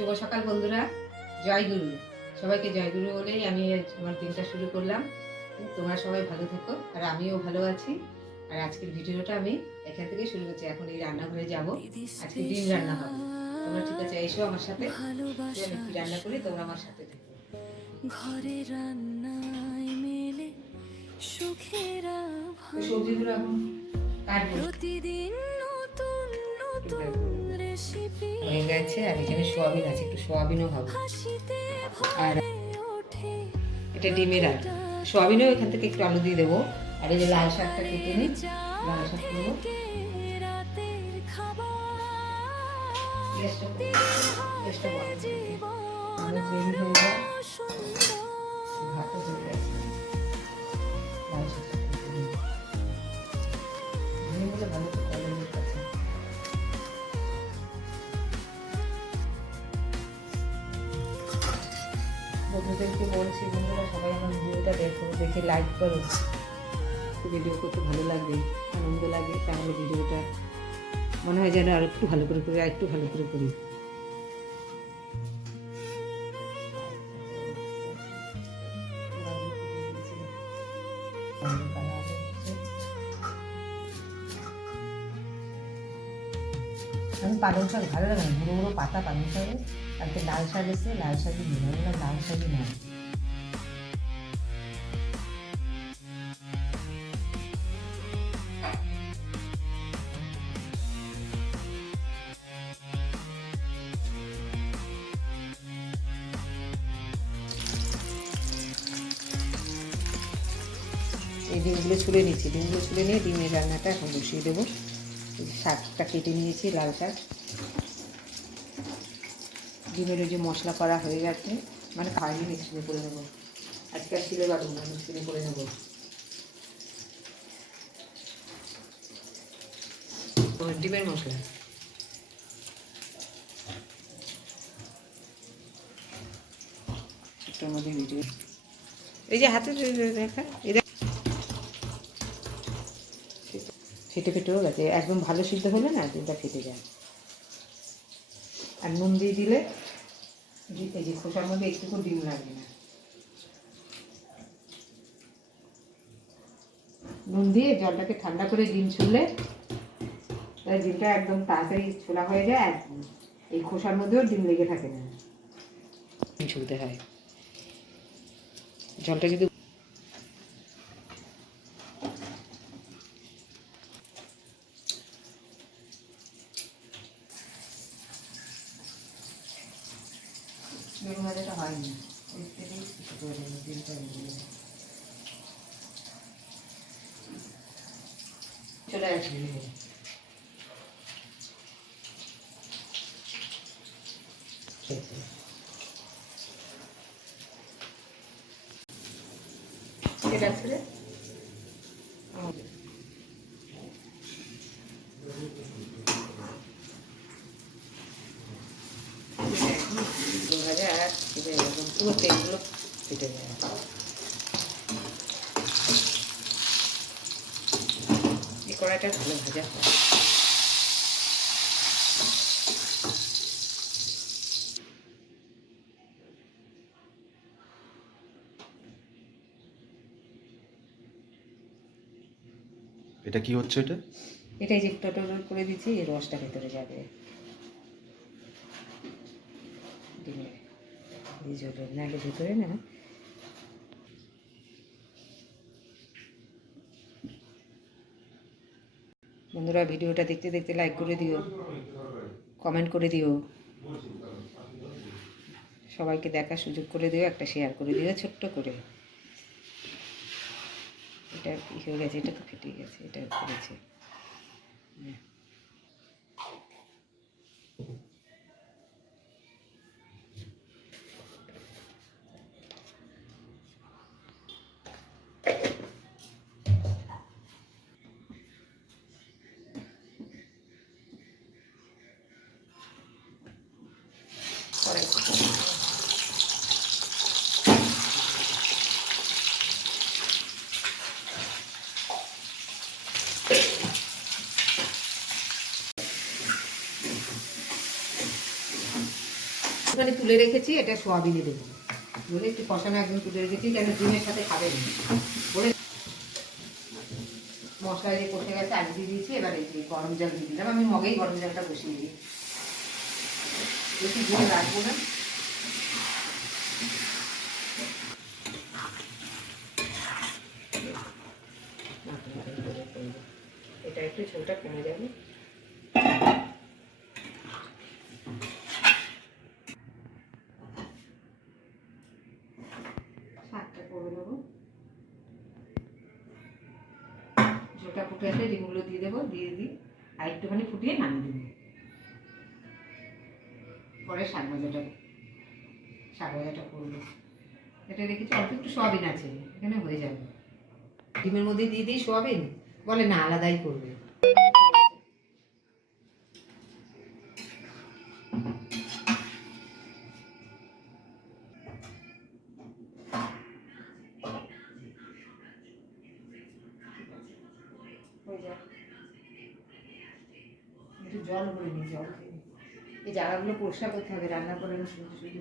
শুভ সকাল বন্ধুরা, জয় গুরু। সবাইকে জয় গুরু বলেই আমি আমার দিনটা শুরু করলাম। তোমরা সবাই ভালো থেকো, আর আমিও ভালো আছি। আর আজকের ভিডিওটা আমি এখান থেকে শুরু করছি। এখন এই রান্নাঘরে যাব, আজকে ডিম রান্না হবে। তোমরা ঠিক আছে, এসো আমার সাথে। আমি কি রান্না করি তোমরা আমার সাথে থেকো। ঘরে রান্নায় মেলে সুখের সবজিগুলো এখন কাটবো। প্রতিদিন নতুন নতুন রেসিপি হয়ে গেছে, আর এখানে সোয়াবিন আছে, একটু সোয়াবিনও হবে। আর এটা ডিমের আর সোয়াবিনও এখান থেকে একটু আলু দিয়ে দেবো। আর এই যে লাল শাকটা কেটে নিই, লাল শাক করবো। গ্যাসটা বন্ধ করে দিই। অনেক দেরি হয়ে যায়, ভাতও হয়ে গেছে। লাল শাকটা কেটে নিই, ডিমগুলো ভালো করে কলেজের কাছে। বন্ধুদেরকে বলছি, বন্ধুরা সবাই আমার ভিডিওটা দেখো, দেখে লাইক করো। ভিডিও করতে ভালো লাগবে, আনন্দ লাগে, তাহলে ভিডিওটা মনে হয় যেন আর একটু ভালো করে করি, আর একটু ভালো করে করি। আমি পালং শাক ভালো লাগে না, গুঁড়ো গুঁড়ো পাতা পালং শাকে। কালকে লাল শাক এসে লাল শাকই নিয়ে বললাম, লাল শাকই না। এই ডিমগুলো ছুলে নিচ্ছি, ডিমগুলো ছুলে নিয়ে ডিমের রান্নাটা এখন বসিয়ে দেবো। শাকটা কেটে নিয়েছি, লাল শাক। ডিমের ওই যে মশলা করা হয়ে গেছে, মানে খাইনি, মিক্সিতে করে নেবো। আজকে আর শিলে বাটবো না, মিক্সিতে করে নেবো। ডিমের মশলা একটার মধ্যে ভিডিও, এই যে হাতে দেখা, ফেটে ফেটেও গেছে, একদম ভালো সিদ্ধ হলে না ডিমটা ফেটে যায়। আর নুন দিয়ে দিলে এই যে খোসার মধ্যে একটুকু ডিম লাগবে না। নুন দিয়ে জলটাকে ঠান্ডা করে ডিম ছুললে ডিমটা একদম তাড়াতাড়ি ছোলা হয়ে যায়, আর এই খোসার মধ্যেও ডিম লেগে থাকে না। ডিম ছুলতে হয়, জলটা যদি বেগুন ভাজাটা হয়নি, চলে আসবে। ঠিক আছে রে, ভাজা আর এরকম পুরো তেলগুলো ফেটে যায়। এই কড়াইটা ভালো ভাজা হয়। এটা কি হচ্ছে? এটাই যে টটর করে দিচ্ছি, এই রসটা ভেতরে যাবে ডিমের, এই জলে নাহলে ভেতরে না। বন্ধুরা ভিডিওটা দেখতে দেখতে লাইক করে দিও, কমেন্ট করে দিও, সবাইকে দেখার সুযোগ করে দিও, একটা শেয়ার করে দিও ছোট্ট করে। এটা হয়ে গেছে, এটা তো ফেটে গেছে, এটা করেছে। একটুখানি তুলে রেখেছি, এটা সোয়াবিনে দেবো বলে একটু কষানো একদম তুলে রেখেছি, কেন ডিমের সাথে খাবে না বলে। মশলা যে করতে গেছে আলু দিয়ে দিয়েছি, এবার এই যে গরম জল দিয়ে দিলাম, আমি মগেই গরম জলটা বসিয়ে দিই, বেশি জল রাখবো না। এটা একটু ঝোলটা কমে যাবে। শাকটা করে নেবো, ঝোলটা ফুটে আসলে ডিমগুলো দিয়ে দেবো, দিয়ে দিই আর একটুখানি ফুটিয়ে নামিয়ে দেবো। পরে শাক ভাজাটা করবো। এটা রেখেছি, অল্প একটু সোয়াবিন আছে, এখানে হয়ে যাবে। ডিমের মধ্যে দিয়ে দিই সোয়াবিন, বলে না আলাদাই করবে। হয়ে যাবে, একটু জল করে নিই, জল খেয়ে এই জায়গাগুলো পরিষ্কার করতে হবে রান্নার পরে। শুধু শুধু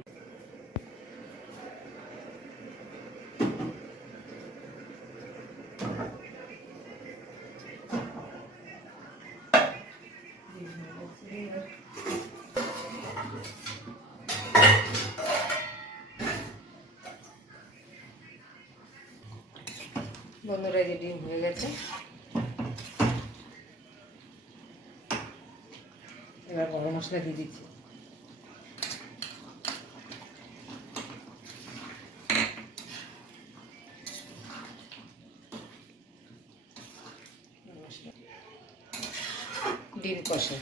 বন্ধুরা, যে ডিম হয়ে গেছে, এবার গরম মশলা দিয়ে দিচ্ছি। ডিম কষা,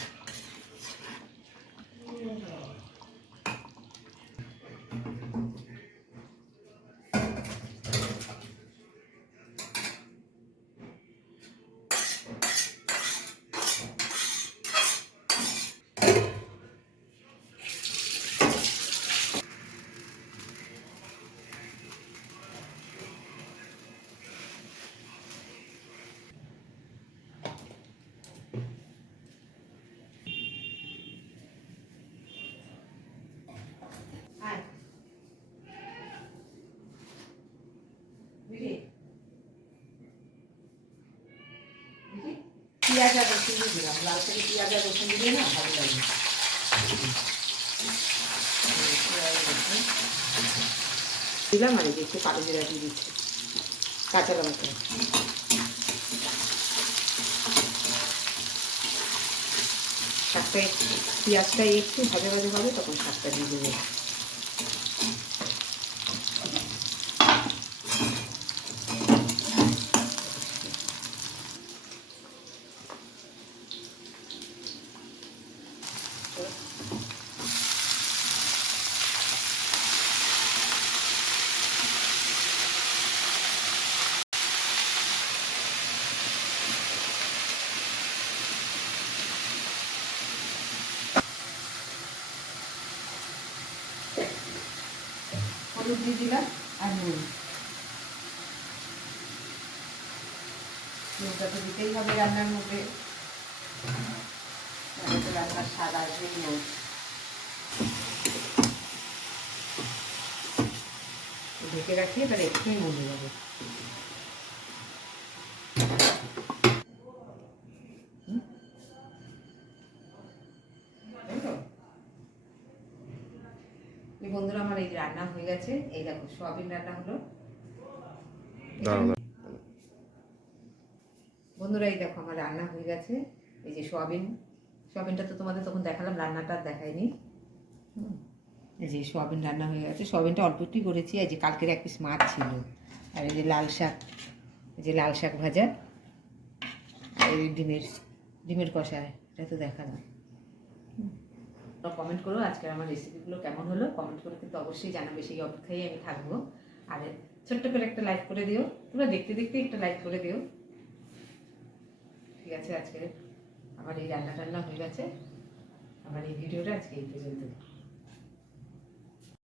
পেঁয়াজ আর রসুন দিয়ে দিলাম, লাল করে পেঁয়াজ আর রসুন দিলে না ভালো লাগে। দিলাম আর একটু কালো জিরা দিয়ে দিচ্ছি, কাঁচা লঙ্কা। শাকটা পেঁয়াজটা একটু ভাজা ভাজা হবে, তখন শাকটা দিয়ে দেবো। হলুদ দিয়ে দিলাম আর নুন, নুনটা তো দিতেই হবে রান্নার মধ্যে, রান্নার স্বাদ আসবেই না। ঢেকে রাখি, এবার একটুই মনে যাবে। বন্ধুরা, আমার এই রান্না হয়ে গেছে, এই দেখো সোয়াবিন রান্না হলো। বন্ধুরা, এই দেখো আমার রান্না হয়ে গেছে, এই যে সোয়াবিনটা তো তোমাদের তখন দেখালাম, রান্নাটা আর দেখাইনি। এই যে সোয়াবিন রান্না হয়ে গেছে, সোয়াবিনটা অল্প একটুই করেছি, এই যে কালকের এক পিস মাছ ছিল, আর এই যে লাল শাক ভাজা, আর এই ডিমের কষা, এটা তো দেখালাম। কমেন্ট করো আজকের আমার রেসিপিগুলো কেমন হলো, কমেন্ট করে কিন্তু অবশ্যই জানাবে, সেই অপেক্ষায় আমি থাকবো। আর ছোট্ট করে একটা লাইক করে দিও, তোমরা দেখতে দেখতে একটা লাইক করে দিও। ঠিক আছে, আজকে আমার এই রান্না হয়ে গেছে, আমার এই ভিডিওটা আজকে এই পর্যন্ত।